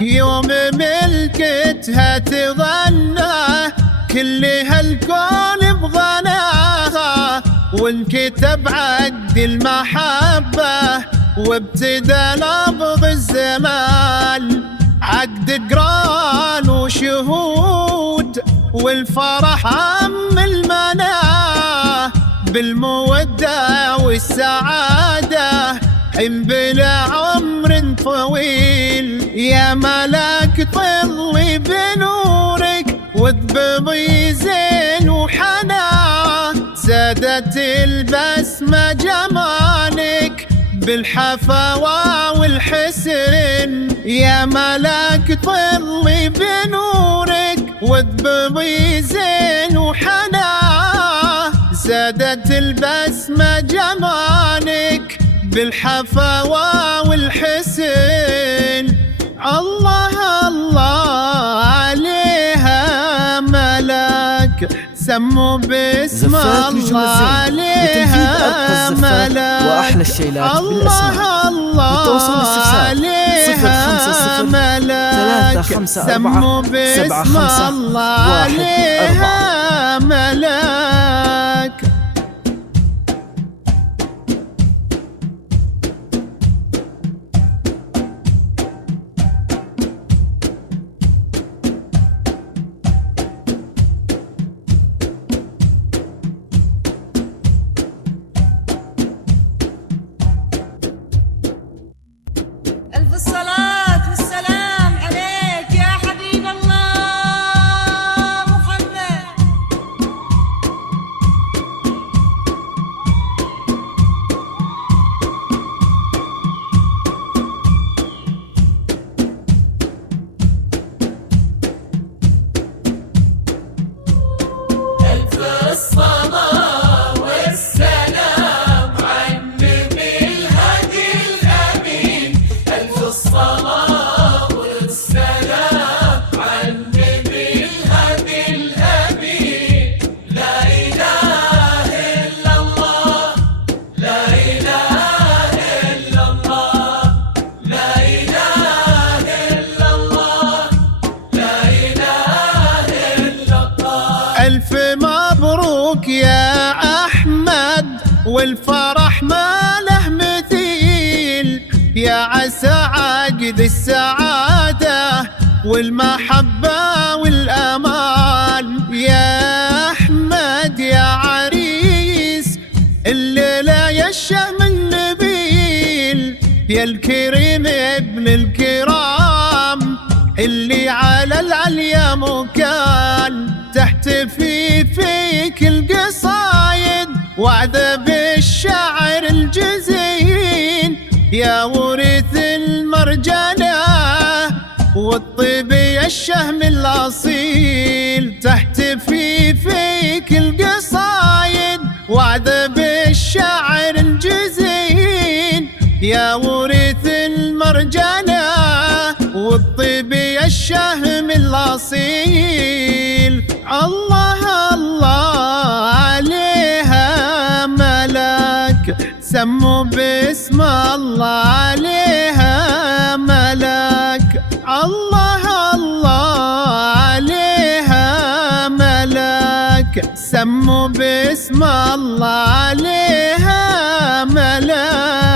يوم ملكتها تظنى كل هالكون بغناها، وانكتب عقد المحبة وابتدى نبض الزمان. عقد قران وشهود والفرح عم المناه، بالمودة والسعادة حين بلا عمر طويل. يا ملاك طلي بنورك واذبضي زين وحناه، زادت البسمة جمالك بالحفاوة والحسن. يا ملاك طلي بنورك واذبضي زين وحناه، زادت البسمة جمالك بالحفاوة والحسن. الله الله عليها ملاك، سموا باسم الله عليها ملاك. وأحلى الشيلات الله الله عليها ملاك، سموا باسم الله عليها ملاك. ألف الصلاة والسلام عليك يا حبيب الله محمد. ألف الصلاة والسلام على النبي الهادي الأمين. ألف الصلاة والسلام على النبي الهادي الأمين. لا إله إلا الله، لا إله إلا الله، لا إله إلا الله، لا إله إلا الله. ألف مبروك يا أحمد، والفرح ما له مثيل. يا عسى عقد السعادة والمحبة والأمان. يا أحمد يا عريس الليلة يا الشهم النبيل، يا الكريم ابن الكرام اللي على العليا مكان. تحتفي فيك القصايد وعذب الشعر الجزين، يا ورث المرجلة والطيب يا الشهم الأصيل. تحتفي فيك القصايد وعذب الشعر الجزين، يا ورث المرجلة والطيب يا الشهم الأصيل. الله الله عليها ملاك، سموا باسم الله عليها ملاك. الله الله عليها ملاك، سموا باسم الله عليها ملاك.